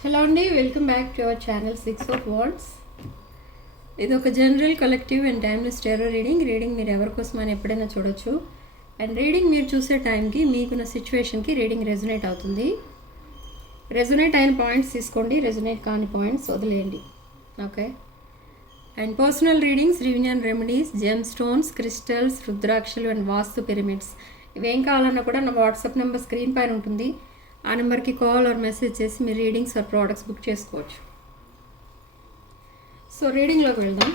Hello అండి, welcome back to our channel 6 of Wands. ఇది ఒక general collective and timeless terror reading మీరు ఎవరి కోసం అని ఎప్పుడైనా చూడొచ్చు. అండ్ రీడింగ్ మీరు చూసే టైంకి మీకున్న సిచ్యువేషన్కి రీడింగ్ రెజొనేట్ అవుతుంది. రెజొనేట్ అయిన పాయింట్స్ తీసుకోండి, రెజొనేట్ కాని పాయింట్స్ వదిలేయండి. ఓకే. అండ్ పర్సనల్ రీడింగ్స్, రివినియన్ రెమెడీస్, జెమ్ స్టోన్స్, క్రిస్టల్స్, రుద్రాక్షలు అండ్ వాస్తు పిరమిడ్స్ ఇవేం కావాలన్నా కూడా నా వాట్సాప్ నెంబర్ స్క్రీన్ పైన ఉంటుంది. ఆ నెంబర్కి కాల్ ఆర్ మెసేజ్ చేసి మీరు రీడింగ్స్ ఆర్ ప్రోడక్ట్స్ బుక్ చేసుకోవచ్చు. సో రీడింగ్లోకి వెళ్దాం.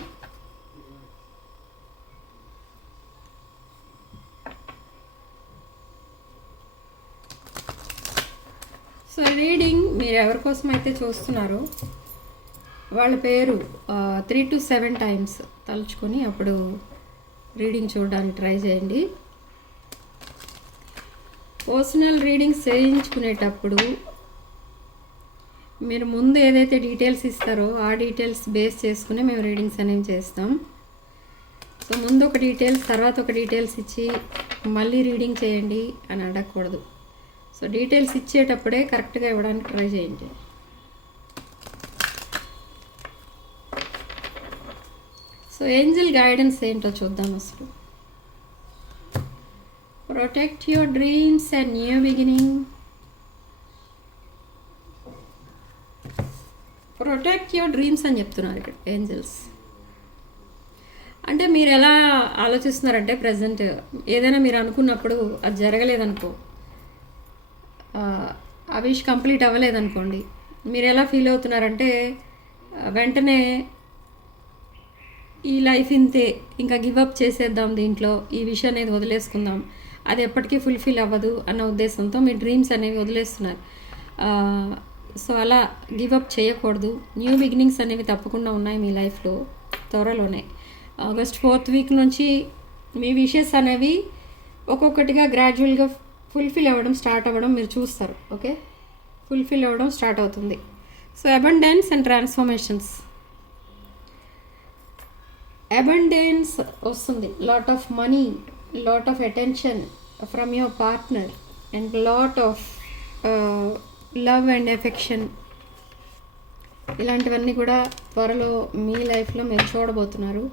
సో రీడింగ్ మీరు ఎవరి కోసం అయితే చూస్తున్నారో వాళ్ళ పేరు 3 to 7 times తలుచుకొని అప్పుడు రీడింగ్ చూడడానికి ట్రై చేయండి. పర్సనల్ రీడింగ్స్ చేయించుకునేటప్పుడు మీరు ముందు ఏదైతే డీటెయిల్స్ ఇస్తారో ఆ డీటెయిల్స్ బేస్ చేసుకుని మేము రీడింగ్స్ అనేవి చేస్తాం. సో ముందు ఒక డీటెయిల్స్, తర్వాత ఒక డీటెయిల్స్ ఇచ్చి మళ్ళీ రీడింగ్ చేయండి అని అడగకూడదు. సో డీటెయిల్స్ ఇచ్చేటప్పుడే కరెక్ట్గా ఇవ్వడానికి ట్రై చేయండి. సో ఏంజెల్ గైడెన్స్ ఏంటో చూద్దాం అసలు. Protect your dreams and new beginning. Protect your dreams అని చెప్తున్నారు ఇక్కడ ఏంజల్స్. అంటే మీరు ఎలా ఆలోచిస్తున్నారంటే ప్రజెంట్ ఏదైనా మీరు అనుకున్నప్పుడు అది జరగలేదనుకో, ఆ విష్ కంప్లీట్ అవ్వలేదనుకోండి, మీరు ఎలా ఫీల్ అవుతున్నారంటే వెంటనే ఈ లైఫ్ ఇంతే, ఇంకా గివప్ చేసేద్దాం, దీంట్లో ఈ విషయం అనేది వదిలేసుకుందాం, అది ఎప్పటికీ ఫుల్ఫిల్ అవ్వదు అన్న ఉద్దేశంతో మీ డ్రీమ్స్ అనేవి వదిలేస్తున్నారు. సో అలా గివప్ చేయకూడదు. న్యూ బిగినింగ్స్ అనేవి తప్పకుండా ఉన్నాయి మీ లైఫ్లో త్వరలోనే. August 4th వీక్ నుంచి మీ విషెస్ అనేవి ఒక్కొక్కటిగా గ్రాడ్యువల్గా ఫుల్ఫిల్ అవ్వడం స్టార్ట్ అవ్వడం మీరు చూస్తారు. ఓకే, ఫుల్ఫిల్ అవ్వడం స్టార్ట్ అవుతుంది. So abundance and transformations. Abundance వస్తుంది, lot of money, lot of attention from your partner and lot of love and affection. ఇలాంటివన్నీ కూడా త్వరలో మీ లైఫ్లో మీరు చూడబోతున్నారు.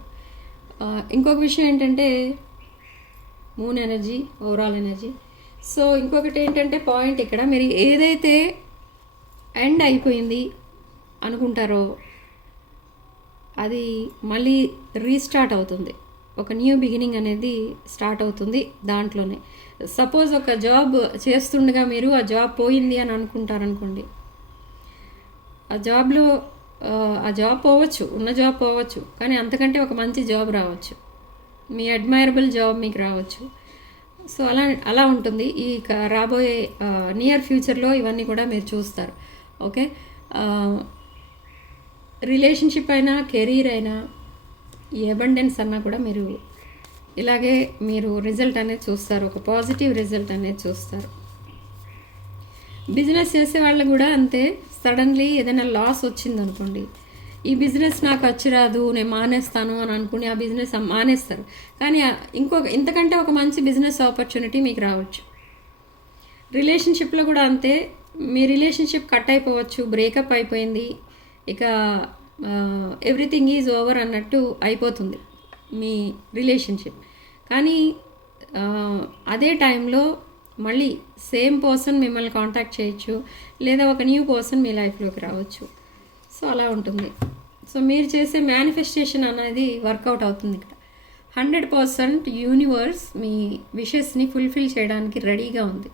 ఇంకొక విషయం ఏంటంటే moon energy, overall energy. So ఇంకొకటి ఏంటంటే పాయింట్ ఇక్కడ, మీరు ఏదైతే ఎండ్ అయిపోయింది అనుకుంటారో అది మళ్ళీ రీస్టార్ట్ అవుతుంది. ఒక న్యూ బిగినింగ్ అనేది స్టార్ట్ అవుతుంది దాంట్లోనే. సపోజ్ ఒక జాబ్ చేస్తుండగా మీరు ఆ జాబ్ పోయింది అని అనుకుంటారనుకోండి, ఆ జాబ్ పోవచ్చు, ఉన్న జాబ్ పోవచ్చు, కానీ అంతకంటే ఒక మంచి జాబ్ రావచ్చు, మీ అడ్మైరబుల్ జాబ్ మీకు రావచ్చు. సో అలా ఉంటుంది. ఈ రాబోయే నియర్ ఫ్యూచర్లో ఇవన్నీ కూడా మీరు చూస్తారు. ఓకే, రిలేషన్షిప్ అయినా కెరీర్ అయినా ఈ అబండెన్స్ అన్నా కూడా మీరు ఇలాగే మీరు రిజల్ట్ అనేది చూస్తారు, ఒక పాజిటివ్ రిజల్ట్ అనేది చూస్తారు. బిజినెస్ చేసే వాళ్ళు కూడా అంతే. సడన్లీ ఏదైనా లాస్ వచ్చిందనుకోండి, ఈ బిజినెస్ నాకు వచ్చి రాదు, నేను మానేస్తాను అని అనుకుని ఆ బిజినెస్ మానేస్తారు. కానీ ఇంతకంటే ఒక మంచి బిజినెస్ ఆపర్చునిటీ మీకు రావచ్చు. రిలేషన్షిప్లో కూడా అంతే. మీ రిలేషన్షిప్ కట్ అయిపోవచ్చు, బ్రేకప్ అయిపోయింది, ఇక ఎవ్రీథింగ్ ఈజ్ ఓవర్ అన్నట్టు అయిపోతుంది మీ రిలేషన్షిప్. కానీ అదే టైంలో మళ్ళీ సేమ్ పర్సన్ మిమ్మల్ని కాంటాక్ట్ చేయొచ్చు, లేదా ఒక న్యూ పర్సన్ మీ లైఫ్లోకి రావచ్చు. సో అలా ఉంటుంది. సో మీరు చేసే మేనిఫెస్టేషన్ అనేది వర్కౌట్ అవుతుంది ఇక్కడ. 100% యూనివర్స్ మీ విషెస్ని ఫుల్ఫిల్ చేయడానికి రెడీగా ఉంది.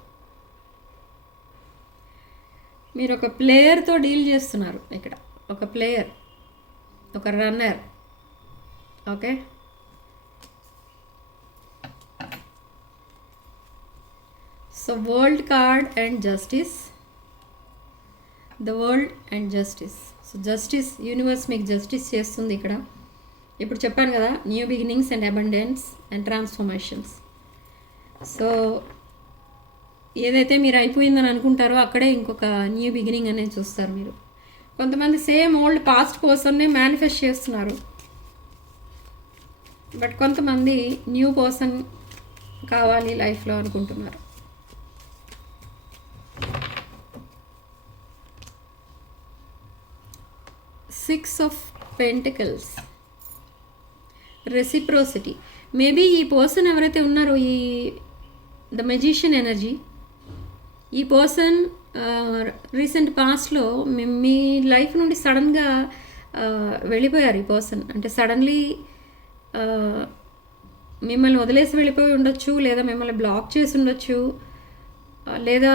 మీరు ఒక ప్లేయర్తో డీల్ చేస్తున్నారు ఇక్కడ, ఒక ప్లేయర్, ఒక runner. Okay, so world card and justice, the world and justice. So justice, universe మీకు జస్టిస్ చేస్తుంది ఇక్కడ. ఇప్పుడు చెప్పాను కదా, new beginnings and abundance and transformations. So ఏదైతే మీరు అయిపోయిందని అనుకుంటారో అక్కడే ఇంకొక న్యూ బిగినింగ్ అనేది చూస్తారు మీరు. కొంతమంది సేమ్ ఓల్డ్ పాస్ట్ పర్సన్నే మేనిఫెస్ట్ చేస్తున్నారు, బట్ కొంతమంది న్యూ పర్సన్ కావాలి లైఫ్లో అనుకుంటున్నారు. Six of pentacles, reciprocity. Maybe ఈ పర్సన్ ఎవరైతే ఉన్నారో, ఈ ద మెజిషియన్ ఎనర్జీ, ఈ పర్సన్ రీసెంట్ పాస్ట్లో మీ లైఫ్ నుండి సడన్గా వెళ్ళిపోయారు. ఈ పర్సన్ అంటే సడన్లీ మిమ్మల్ని వదిలేసి వెళ్ళిపోయి ఉండొచ్చు, లేదా మిమ్మల్ని బ్లాక్ చేసి ఉండొచ్చు, లేదా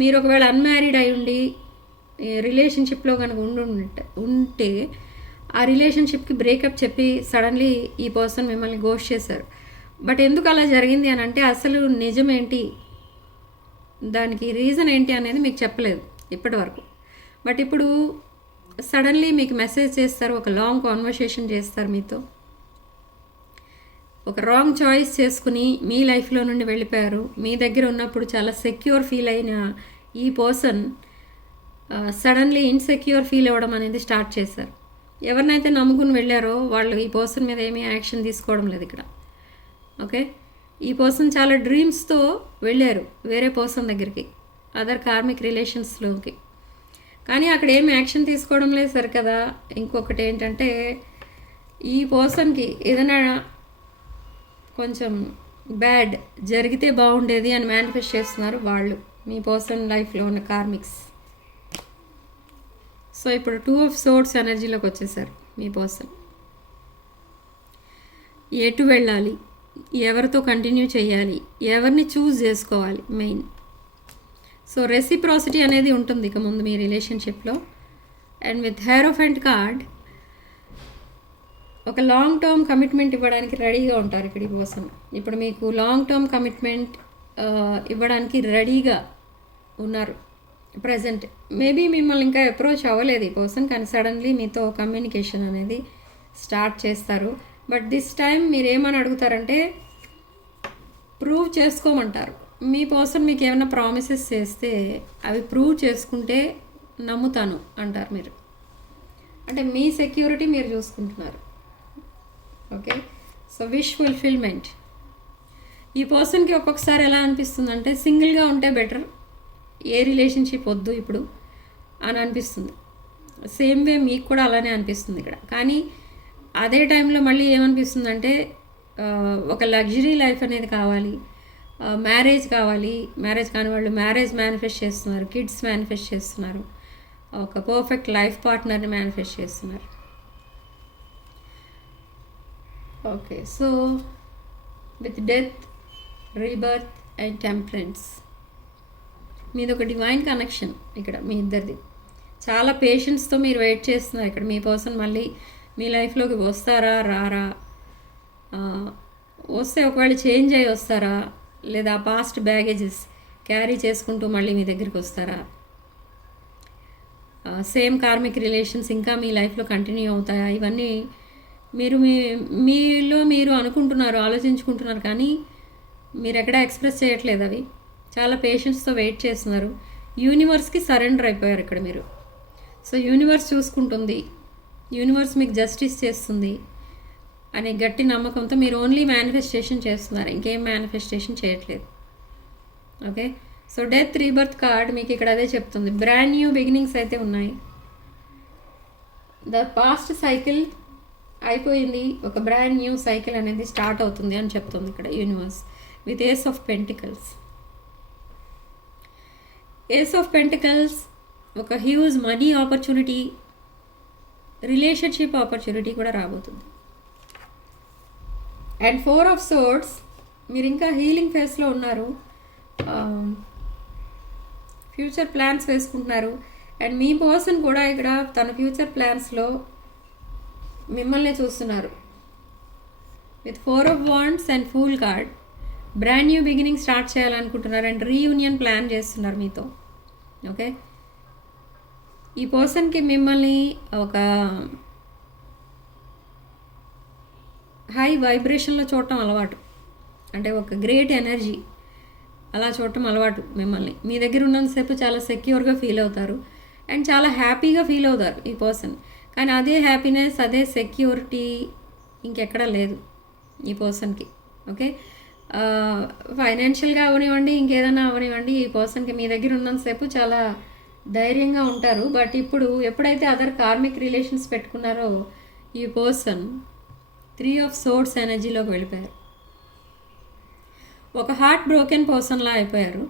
మీరు ఒకవేళ అన్మ్యారీడ్ అయి ఉండి రిలేషన్షిప్లో కనుక ఉంటే ఆ రిలేషన్షిప్కి బ్రేకప్ చెప్పి సడన్లీ ఈ పర్సన్ మిమ్మల్ని గోస్ట్ చేశారు. బట్ ఎందుకు అలా జరిగింది అని అంటే అసలు నిజమేంటి, దానికి రీజన్ ఏంటి అనేది మీకు చెప్పలేదు ఇప్పటి వరకు. బట్ ఇప్పుడు సడన్లీ మీకు మెసేజ్ చేస్తారు, ఒక లాంగ్ కాన్వర్సేషన్ చేస్తారు మీతో. ఒక రాంగ్ చాయిస్ చేసుకుని మీ లైఫ్లో నుండి వెళ్ళిపోయారు. మీ దగ్గర ఉన్నప్పుడు చాలా సెక్యూర్ ఫీల్ అయిన ఈ పర్సన్ సడన్లీ ఇన్సెక్యూర్ ఫీల్ అవ్వడం అనేది స్టార్ట్ చేశారు. ఎవరినైతే నమ్ముకుని వెళ్ళారో వాళ్ళు ఈ పర్సన్ మీద ఏమీ యాక్షన్ తీసుకోవడం లేదు ఇక్కడ. ఓకే, ఈ పర్సన్ చాలా డ్రీమ్స్తో వెళ్ళారు వేరే పర్సన్ దగ్గరికి, అదర్ కార్మిక్ రిలేషన్స్లోకి. కానీ అక్కడ ఏం యాక్షన్ తీసుకోవడం లేదు సరి కదా. ఇంకొకటి ఏంటంటే ఈ పర్సన్కి ఏదైనా కొంచెం బ్యాడ్ జరిగితే బాగుండేది అని మేనిఫెస్ట్ చేస్తున్నారు వాళ్ళు, మీ పర్సన్ లైఫ్లో ఉన్న కార్మిక్స్. సో ఇప్పుడు 2 ఆఫ్ సోర్డ్స్ ఎనర్జీలోకి వచ్చేసారు మీ పర్సన్. ఎటు వెళ్ళాలి, ఎవరితో కంటిన్యూ చేయాలి, ఎవరిని చూస్ చేసుకోవాలి మెయిన్. సో రెసిప్రాసిటీ అనేది ఉంటుంది ఇక ముందు మీ రిలేషన్షిప్లో. అండ్ విత్ హెరోఫెంట్ కార్డ్ ఒక లాంగ్ టర్మ్ కమిట్మెంట్ ఇవ్వడానికి రెడీగా ఉంటారు ఇక్కడ ఈ పర్సన్. ఇప్పుడు మీకు లాంగ్ టర్మ్ కమిట్మెంట్ ఇవ్వడానికి రెడీగా ఉన్నారు ప్రజెంట్. మేబీ మిమ్మల్ని ఇంకా అప్రోచ్ అవ్వలేదు ఈ పర్సన్, కానీ సడన్లీ మీతో కమ్యూనికేషన్ అనేది స్టార్ట్ చేస్తారు. బట్ దిస్ టైం మీరు ఏమని అడుగుతారంటే ప్రూవ్ చేసుకోమంటారు. మీ పర్సన్ మీకు ఏమైనా ప్రామిసెస్ చేస్తే అవి ప్రూవ్ చేసుకుంటే నమ్ముతాను అంటారు మీరు. అంటే మీ సెక్యూరిటీ మీరు చూసుకుంటున్నారు. Okay, so wish fulfilment. ఈ పర్సన్కి ఒక్కొక్కసారి ఎలా అనిపిస్తుందంటే సింగిల్గా ఉంటే బెటర్, ఏ రిలేషన్షిప్ వద్దు ఇప్పుడు అని అనిపిస్తుంది. సేమ్ వే మీకు కూడా అలానే అనిపిస్తుంది ఇక్కడ. కానీ అదే టైంలో మళ్ళీ ఏమనిపిస్తుందంటే ఒక లగ్జరీ లైఫ్ అనేది కావాలి, మ్యారేజ్ కావాలి. మ్యారేజ్ కాని వాళ్ళు మ్యారేజ్ మేనిఫెస్ట్ చేస్తున్నారు, కిడ్స్ మేనిఫెస్ట్ చేస్తున్నారు, ఒక పర్ఫెక్ట్ లైఫ్ పార్ట్నర్ని మేనిఫెస్ట్ చేస్తున్నారు. Okay, so with death, rebirth and temperance, మీది ఒక డివైన్ కనెక్షన్ ఇక్కడ మీ ఇద్దరిది. చాలా పేషెన్స్తో మీరు వెయిట్ చేస్తున్నారు ఇక్కడ. మీ పర్సన్ మళ్ళీ మీ లైఫ్లోకి వస్తారా రారా, వస్తే ఒకవేళ చేంజ్ అయ్యి వస్తారా, లేదా పాస్ట్ బ్యాగేజెస్ క్యారీ చేసుకుంటూ మళ్ళీ మీ దగ్గరికి వస్తారా, సేమ్ కార్మిక్ రిలేషన్స్ ఇంకా మీ లైఫ్లో కంటిన్యూ అవుతాయా, ఇవన్నీ మీలో మీరు అనుకుంటున్నారు, ఆలోచించుకుంటున్నారు, కానీ మీరు ఎక్కడా ఎక్స్ప్రెస్ చేయట్లేదు. అవి చాలా పేషెన్స్తో వెయిట్ చేస్తున్నారు. యూనివర్స్కి సరెండర్ అయిపోయారు ఇక్కడ మీరు. సో యూనివర్స్ చూసుకుంటుంది, యూనివర్స్ మీకు జస్టిస్ చేస్తుంది అనే గట్టి నమ్మకంతో మీరు ఓన్లీ మేనిఫెస్టేషన్ చేస్తున్నారు, ఇంకేం మేనిఫెస్టేషన్ చేయట్లేదు. Okay, so death, rebirth card మీకు ఇక్కడ అదే చెప్తుంది. బ్రాండ్ న్యూ బిగినింగ్స్ అయితే ఉన్నాయి. ద పాస్ట్ సైకిల్ అయిపోయింది, ఒక బ్రాండ్ న్యూ సైకిల్ అనేది స్టార్ట్ అవుతుంది అని చెప్తుంది ఇక్కడ universe. With ace of pentacles, ace of pentacles ఒక huge money opportunity, relationship opportunity కూడా రాబోతుంది. అండ్ 4 ఆఫ్ సోర్డ్స్, మీరు ఇంకా హీలింగ్ ఫేస్లో ఉన్నారు, ఫ్యూచర్ ప్లాన్స్ వేసుకుంటున్నారు. అండ్ మీ పర్సన్ కూడా ఇక్కడ తన ఫ్యూచర్ ప్లాన్స్లో మిమ్మల్ని చూస్తున్నారు. With 4 of wands and fool card, brand new beginning start చేయాలనుకుంటున్నారు అండ్ రీయూనియన్ ప్లాన్ చేస్తున్నారు మీతో. ఓకే, ఈ పర్సన్కి మిమ్మల్ని ఒక హై వైబ్రేషన్లో చూడటం అలవాటు, అంటే ఒక గ్రేట్ ఎనర్జీ అలా చూడటం అలవాటు మిమ్మల్ని. మీ దగ్గర ఉన్నంతసేపు చాలా సెక్యూర్గా ఫీల్ అవుతారు అండ్ చాలా హ్యాపీగా ఫీల్ అవుతారు ఈ పర్సన్. కానీ అదే హ్యాపీనెస్, అదే సెక్యూరిటీ ఇంకెక్కడా లేదు ఈ పర్సన్కి. ఓకే, ఫైనాన్షియల్గా అవనివ్వండి, ఇంకేదైనా అవనివ్వండి, ఈ పర్సన్కి మీ దగ్గర ఉన్నంతసేపు చాలా ధైర్యంగా ఉంటారు. బట్ ఇప్పుడు ఎప్పుడైతే అదర్ కార్మిక్ రిలేషన్స్ పెట్టుకున్నారో ఈ పర్సన్ 3 ఆఫ్ సోర్డ్స్ ఎనర్జీలోకి వెళ్ళిపోయారు. ఒక హార్ట్ బ్రోకెన్ పర్సన్లా అయిపోయారు.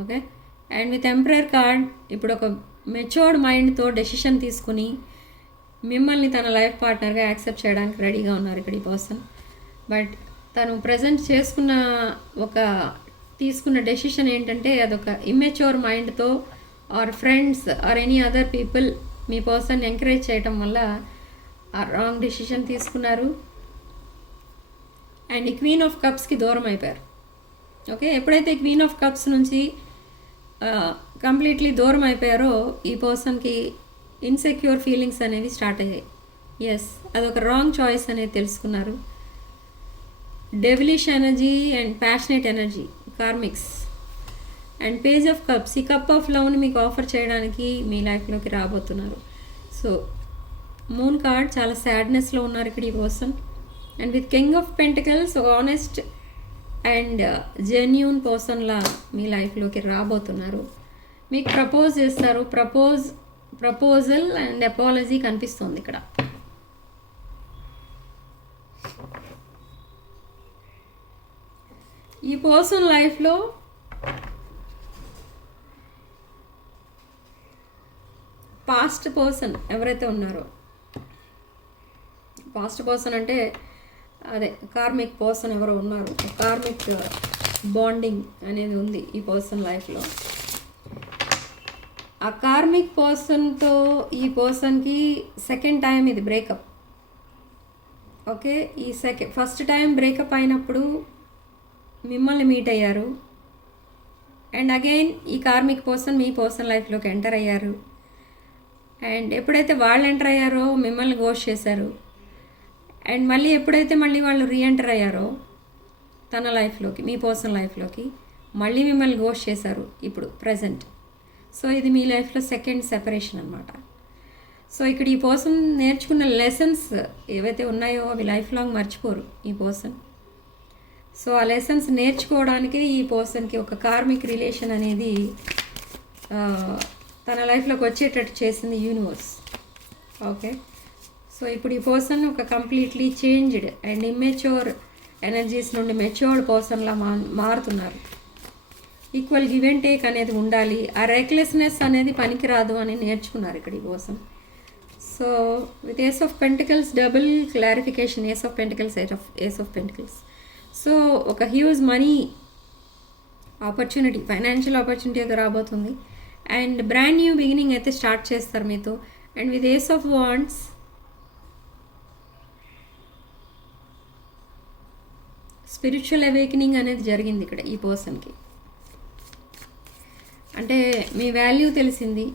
Okay, and with emperor card ఇప్పుడు ఒక మెచ్యూర్డ్ మైండ్తో డెసిషన్ తీసుకుని మిమ్మల్ని తన లైఫ్ పార్ట్నర్గా యాక్సెప్ట్ చేయడానికి రెడీగా ఉన్నారు ఇక్కడ ఈ పర్సన్. బట్ తను ప్రజెంట్ తీసుకున్న డెసిషన్ ఏంటంటే అదొక ఇమ్మెచ్యూర్ మైండ్తో or friends or any other people మీ పర్సన్ ఎంకరేజ్ చేయటం వల్ల ఆ రాంగ్ డెసిషన్ తీసుకున్నారు. అండ్ ఈ క్వీన్ ఆఫ్ కప్స్కి దూరం అయిపోయారు. ఓకే, ఎప్పుడైతే క్వీన్ ఆఫ్ కప్స్ నుంచి కంప్లీట్లీ దూరం అయిపోయారో ఈ పర్సన్కి ఇన్సెక్యూర్ ఫీలింగ్స్ అనేవి స్టార్ట్ అయ్యాయి. ఎస్, అదొక రాంగ్ చాయిస్ అనేది తెలుసుకున్నారు. Devilish energy and passionate energy karmics and page of cups, ఈ కప్ ఆఫ్ లవ్ని మీకు ఆఫర్ చేయడానికి మీ లైఫ్లోకి రాబోతున్నారు. సో మూన్ కార్డ్ చాలా సాడ్నెస్లో ఉన్నారు ఇక్కడ ఈ person. And with king of pentacles honest and genuine పర్సన్లా మీ లైఫ్లోకి రాబోతున్నారు. మీకు ప్రపోజ్ చేస్తారు. ప్రపోజల్ అండ్ అపాలజీ కనిపిస్తుంది ఇక్కడ. ఈ పర్సన్ లైఫ్లో పాస్ట్ పర్సన్ ఎవరైతే ఉన్నారో, పాస్ట్ పర్సన్ అంటే అదే కార్మిక్ పర్సన్ ఎవరో ఉన్నారు, కార్మిక్ బాండింగ్ అనేది ఉంది ఈ పర్సన్ లైఫ్లో. ఆ కార్మిక్ పర్సన్తో ఈ పర్సన్కి సెకండ్ టైం ఇది బ్రేకప్. ఓకే, ఈ ఫస్ట్ టైం బ్రేకప్ అయినప్పుడు మిమ్మల్ని మీట్ అయ్యారు. అండ్ అగైన్ ఈ కార్మిక్ పర్సన్ మీ పర్సన్ లైఫ్లోకి ఎంటర్ అయ్యారు. అండ్ ఎప్పుడైతే వాళ్ళు ఎంటర్ అయ్యారో మిమ్మల్ని గోస్ట్ చేశారు. అండ్ మళ్ళీ ఎప్పుడైతే వాళ్ళు రీఎంటర్ అయ్యారో తన లైఫ్లోకి, మీ పర్సన్ లైఫ్లోకి, మళ్ళీ మిమ్మల్ని గోస్ట్ చేశారు ఇప్పుడు ప్రజెంట్. సో ఇది మీ లైఫ్లో సెకండ్ సెపరేషన్ అనమాట. సో ఇక్కడ ఈ పర్సన్ నేర్చుకున్న లెసన్స్ ఏవైతే ఉన్నాయో అవి లైఫ్ లాంగ్ మర్చిపోరు ఈ పర్సన్. సో ఆ లెసన్స్ నేర్చుకోవడానికి ఈ పర్సన్కి ఒక కార్మిక్ రిలేషన్ అనేది తన లైఫ్లోకి వచ్చేటట్టు చేసింది యూనివర్స్. ఓకే, సో ఇప్పుడు ఈ పర్సన్ ఒక completely changed and immature energies నుండి మెచ్యూర్డ్ పర్సన్లా మారుతున్నారు. ఈక్వల్ గివ్ అండ్ టేక్ అనేది ఉండాలి. ఆ రెక్లెస్నెస్ అనేది పనికిరాదు అని నేర్చుకున్నారు ఇక్కడ ఈ person. So with ace of pentacles double clarification, ace of pentacles, ace of pentacles. So ఒక huge money opportunity, financial opportunity అయితే రాబోతుంది. అండ్ బ్రాండ్ న్యూ బిగినింగ్ అయితే స్టార్ట్ చేస్తారు మీతో. And with ace of wands spiritual awakening అనేది జరిగింది ఇక్కడ ఈ పర్సన్కి. అంటే మీ వాల్యూ తెలిసింది,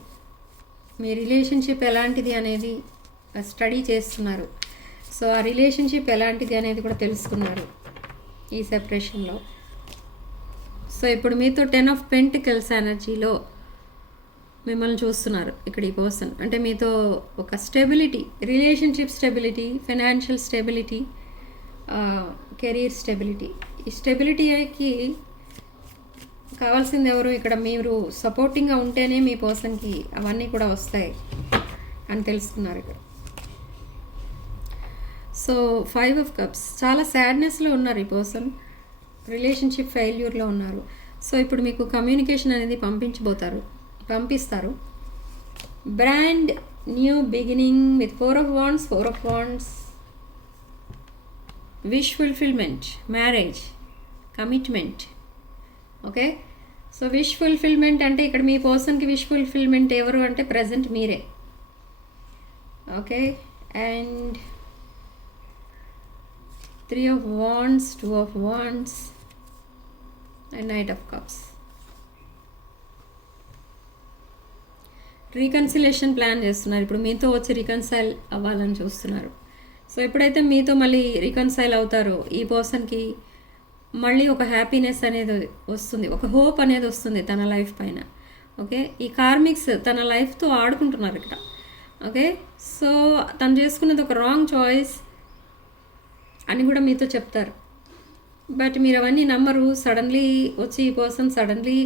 మీ రిలేషన్షిప్ ఎలాంటిది అనేది స్టడీ చేస్తున్నారు. సో ఆ రిలేషన్షిప్ ఎలాంటిది అనేది కూడా తెలుసుకున్నారు ఈ సెపరేషన్లో. సో ఇప్పుడు మీతో 10 ఆఫ్ పెంటికల్స్ ఎనర్జీలో మిమ్మల్ని చూస్తున్నారు ఇక్కడ ఈ పర్సన్. అంటే మీతో ఒక stability, relationship stability, financial stability, career stability. ఈ స్టెబిలిటీకి కావాల్సింది ఎవరు? ఇక్కడ మీరు సపోర్టింగ్గా ఉంటేనే మీ పర్సన్కి అవన్నీ కూడా వస్తాయి అని తెలుసుకున్నారు ఇక్కడ. సో 5 ఆఫ్ కప్స్, చాలా సాడ్నెస్లో ఉన్నారు ఈ పర్సన్, రిలేషన్షిప్ ఫెయిల్యూర్లో ఉన్నారు. సో ఇప్పుడు మీకు కమ్యూనికేషన్ అనేది పంపిస్తారు. Brand new beginning with 4 of wands, wish fulfilment, marriage, commitment. Okay, so wish fulfilment అంటే ఇక్కడ మీ పర్సన్కి విష్ ఫుల్ఫిల్మెంట్ ఎవరు అంటే ప్రజెంట్ మీరే. Okay, and 3 of wands, 2 of wands and knight of cups. Reconciliation plan చేస్తున్నారు. ఇప్పుడు మీతో వచ్చి రీకన్సైల్ అవ్వాలని చూస్తున్నారు. సో ఎప్పుడైతే మీతో మళ్ళీ రీకన్సైల్ అవుతారో ఈ పర్సన్కి మళ్ళీ ఒక హ్యాపీనెస్ అనేది వస్తుంది, ఒక హోప్ అనేది వస్తుంది తన లైఫ్ పైన. ఓకే, ఈ కార్మిక్స్ తన లైఫ్తో ఆడుకుంటున్నారు ఇక్కడ. ఓకే, సో తను చేసుకున్నది ఒక రాంగ్ చాయిస్ అని కూడా మీతో చెప్తారు. బట్ మీరు అవన్నీ నమ్మరు. సడన్లీ వచ్చి ఈ పర్సన్ సడన్లీ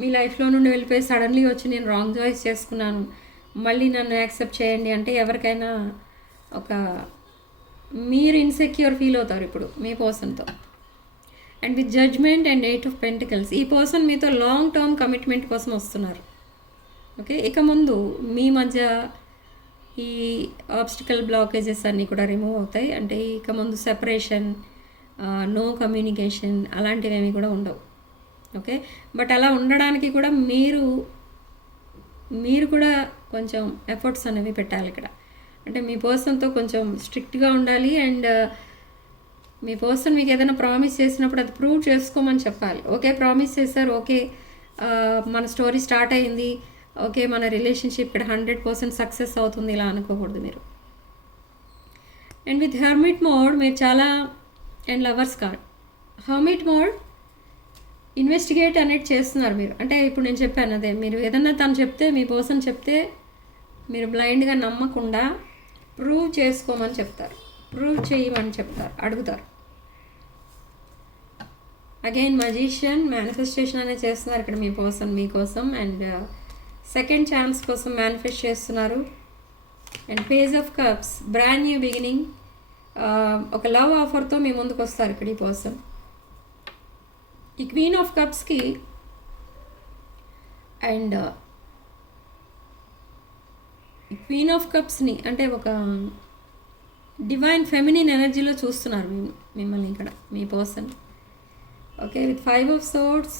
మీ లైఫ్లో నుండి వెళ్ళిపోయి సడన్లీ వచ్చి నేను రాంగ్ చాయిస్ చేసుకున్నాను, మళ్ళీ నన్ను యాక్సెప్ట్ చేయండి అంటే ఎవరికైనా ఒక మీరు ఇన్సెక్యూర్ ఫీల్ అవుతారు ఇప్పుడు మీ పర్సన్తో. And with judgement and 8 of Pentacles, ఈ పర్సన్ మీతో లాంగ్ టర్మ్ కమిట్మెంట్ కోసం వస్తున్నారు. ఓకే, ఇక ముందు మీ మధ్య ఈ ఆబ్స్టికల్ బ్లాకేజెస్ అన్నీ కూడా రిమూవ్ అవుతాయి. అంటే ఇక ముందు సెపరేషన్, నో కమ్యూనికేషన్ అలాంటివి ఏమి కూడా ఉండవు. ఓకే, బట్ అలా ఉండడానికి కూడా మీరు కూడా కొంచెం ఎఫర్ట్స్ అనేవి పెట్టాలి ఇక్కడ. అంటే మీ పర్సన్తో కొంచెం స్ట్రిక్ట్గా ఉండాలి. అండ్ మీ పర్సన్ మీకు ఏదైనా ప్రామిస్ చేసినప్పుడు అది ప్రూవ్ చేసుకోమని చెప్పాలి. ఓకే, ప్రామిస్ చేశారు, ఓకే మన స్టోరీ స్టార్ట్ అయింది, ఓకే మన రిలేషన్షిప్ ఇక్కడ 100% సక్సెస్ అవుతుంది, ఇలా అనుకోకూడదు మీరు. అండ్ విత్ హెర్మిట్ మోడ్ మీరు చాలా, and lovers card, hermit mode investigate అనేది చేస్తున్నారు మీరు. అంటే ఇప్పుడు నేను చెప్పాను అదే, మీరు ఏదన్నా తను చెప్తే, మీ పర్సన్ చెప్తే మీరు బ్లైండ్గా నమ్మకుండా ప్రూవ్ చేసుకోమని చెప్తారు, ప్రూవ్ చేయమని చెప్తారు, అడుగుతారు. అగైన్ మజిషియన్, మేనిఫెస్టేషన్ అనేది చేస్తున్నారు ఇక్కడ మీ పర్సన్ మీకోసం. అండ్ సెకండ్ ఛాన్స్ కోసం మేనిఫెస్ట్ చేస్తున్నారు. And page of cups, brand new beginning, ఒక లవ్ ఆఫర్తో మీ ముందుకు వస్తారు ఇక్కడ ఈ పర్సన్. ఈ క్వీన్ ఆఫ్ కప్స్కి అండ్ క్వీన్ ఆఫ్ కప్స్ని అంటే ఒక డివైన్ ఫెమినిన్ ఎనర్జీలో చూస్తున్నారు మిమ్మల్ని ఇక్కడ మీ person. Okay, with 5 of Swords,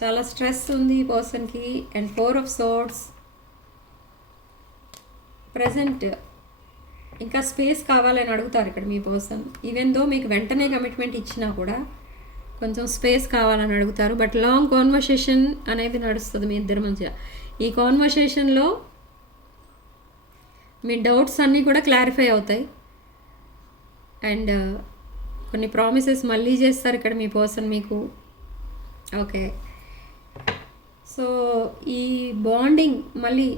చాలా స్ట్రెస్ ఉంది ఈ పర్సన్కి. అండ్ 4 of Swords, ప్రజెంట్ ఇంకా స్పేస్ కావాలని అడుగుతారు ఇక్కడ మీ పర్సన్. ఈవెన్ దో మీకు వెంటనే కమిట్మెంట్ ఇచ్చినా కూడా కొంచెం స్పేస్ కావాలని అడుగుతారు. బట్ లాంగ్ కాన్వర్సేషన్ అనేది నడుస్తుంది మీ ఇద్దరి మధ్య. ఈ కాన్వర్సేషన్లో మీ డౌట్స్ అన్నీ కూడా క్లారిఫై అవుతాయి. అండ్ కొన్ని ప్రామిసెస్ మళ్ళీ చేస్తారు ఇక్కడ మీ పర్సన్ మీకు. ఓకే, సో ఈ బాండింగ్ మళ్ళీ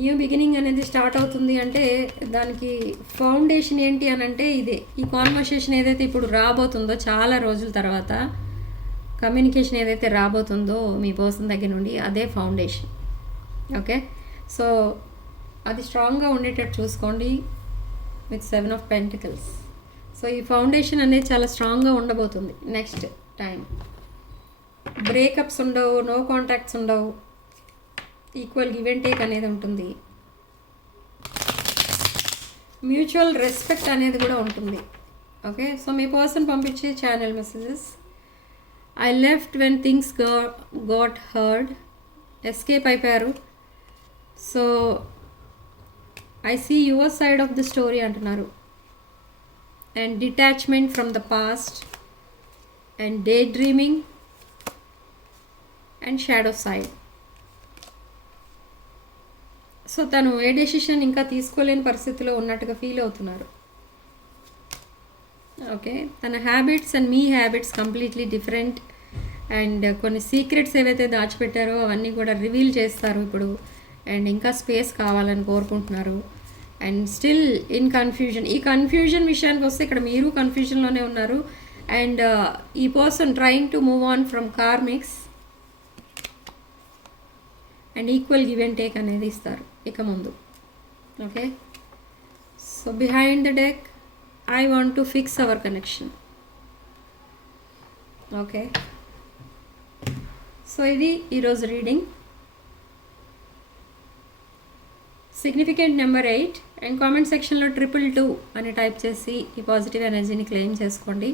న్యూ బిగినింగ్ అనేది స్టార్ట్ అవుతుంది. అంటే దానికి ఫౌండేషన్ ఏంటి అని అంటే ఇదే, ఈ కాన్వర్సేషన్ ఏదైతే ఇప్పుడు రాబోతుందో చాలా రోజుల తర్వాత కమ్యూనికేషన్ ఏదైతే రాబోతుందో మీ పర్సన్ దగ్గర నుండి, అదే ఫౌండేషన్. ఓకే, సో అది స్ట్రాంగ్గా ఉండేటట్టు చూసుకోండి విత్ 7 of Pentacles. సో ఈ ఫౌండేషన్ అనేది చాలా స్ట్రాంగ్గా ఉండబోతుంది నెక్స్ట్ టైం. బ్రేకప్స్ ఉండవు, నో కాంటాక్ట్స్ ఉండవు, ఈక్వల్ గివ్ అండ్ టేక్ అనేది ఉంటుంది. మ్యూచువల్ రెస్పెక్ట్ అనేది కూడా ఉంటుంది. ఓకే, సో మీ పర్సన్ పంపించే channel messages: I left when things got hard, escape అయిపోయారు. So I see your side of the story అంటున్నారు. And detachment from the past, and daydreaming, and shadow side. So తను ఏ decision ఇంకా తీసుకోలేని పరిస్థితిలో ఉన్నట్టుగా feel అవుతున్నారు. Okay, తన habits and me habits completely different. And కొన్ని secrets ఏవైతే దాచిపెట్టారో అవన్నీ కూడా రివీల్ చేస్తారు ఇప్పుడు. అండ్ ఇంకా స్పేస్ కావాలని కోరుకుంటున్నారు. And still in confusion. ఈ కన్ఫ్యూజన్ విషయానికి వస్తే ఇక్కడ మీరు కన్ఫ్యూజన్లోనే ఉన్నారు. అండ్ ఈ person trying to move on from karmics. And equal give and take అనేది ఇస్తారు ఇక ముందు. Okay, so behind the deck, I want to fix our connection. Okay, so ఇది ఈరోజు reading. Significant number 8. And comment సెక్షన్లో 222 అని type చేసి ఈ పాజిటివ్ ఎనర్జీని క్లెయిమ్ చేసుకోండి.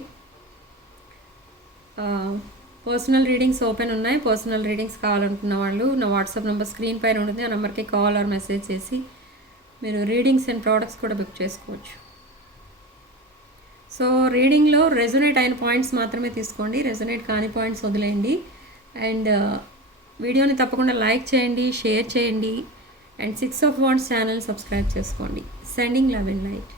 పర్సనల్ రీడింగ్స్ ఓపెన్ ఉన్నాయి. పర్సనల్ రీడింగ్స్ కావాలనుకున్న వాళ్ళు నా వాట్సాప్ నెంబర్ స్క్రీన్ పైన ఉంటుంది. ఆ నెంబర్కి కాల్ ఆర్ మెసేజ్ చేసి మీరు రీడింగ్స్ అండ్ ప్రోడక్ట్స్ కూడా బుక్ చేసుకోవచ్చు. సో రీడింగ్లో రెజొనేట్ అయిన పాయింట్స్ మాత్రమే తీసుకోండి, రెజొనేట్ కాని పాయింట్స్ వదిలేయండి. అండ్ వీడియోని తప్పకుండా లైక్ చేయండి, షేర్ చేయండి. And 6 of Wands channel subscribe చేసుకోండి. Sending love and light.